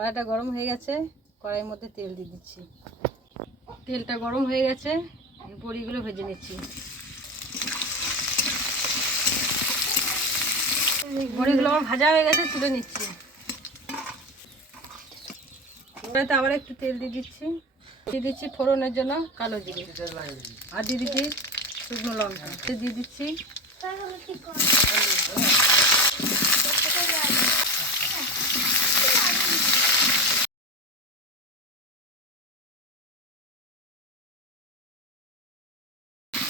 কড়াইটা গরম হয়ে গেছে, কড়াইয়ের মধ্যে তেল দিয়ে দিচ্ছি। তেলটা গরম হয়ে গেছে, বড়িগুলো ভেজে নিচ্ছি। বড়িগুলো আমার ভাজা হয়ে গেছে, তুলে নিচ্ছি। কড়াইতে আবার একটু তেল দিয়ে দিচ্ছি। দিয়ে দিচ্ছি ফোড়নের জন্য কালো জিরে, আর দিয়ে দিচ্ছি শুকনো লঙ্কা, দিয়ে দিচ্ছি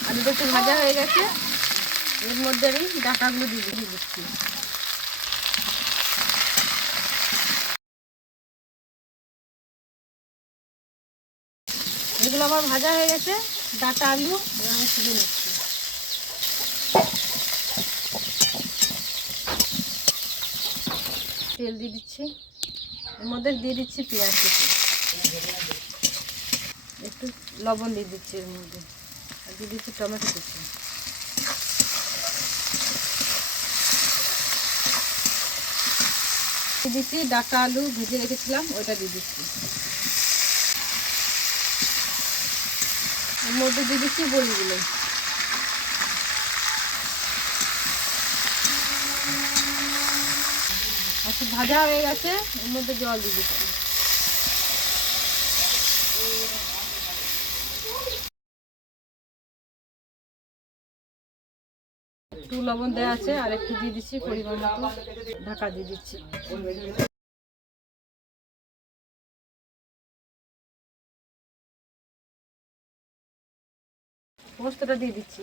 আলুটা। একটু ভাজা হয়ে গেছে, এর মধ্যে আমি ডাঁটাগুলো দিয়ে দিচ্ছি। এগুলো আমার ভাজা হয়ে গেছে, ডাঁটা আলু আমি তুলে নিচ্ছি। তেল দিয়ে দিচ্ছি, এর মধ্যে দিয়ে দিচ্ছি পেঁয়াজ কুচি, একটু লবণ দিয়ে দিচ্ছি এর মধ্যে, আর দিয়ে দিচ্ছি টমেটো কুচি। দিয়ে দিচ্ছি ডাঁটা আলু ভেজে রেখেছিলাম, ওইটা দিয়ে দিচ্ছি। এর মধ্যে দিয়ে দিচ্ছি বড়িগুলো। আচ্ছা, ভাজা হয়ে গেছে, এর মধ্যে জল দিয়ে দিচ্ছি। একটু লবণ দেওয়া আছে, আর একটু দিয়ে দিচ্ছি পরিমাণ মতো, ঢাকা দিয়ে দিচ্ছি। পোস্তটা দিয়ে দিচ্ছি।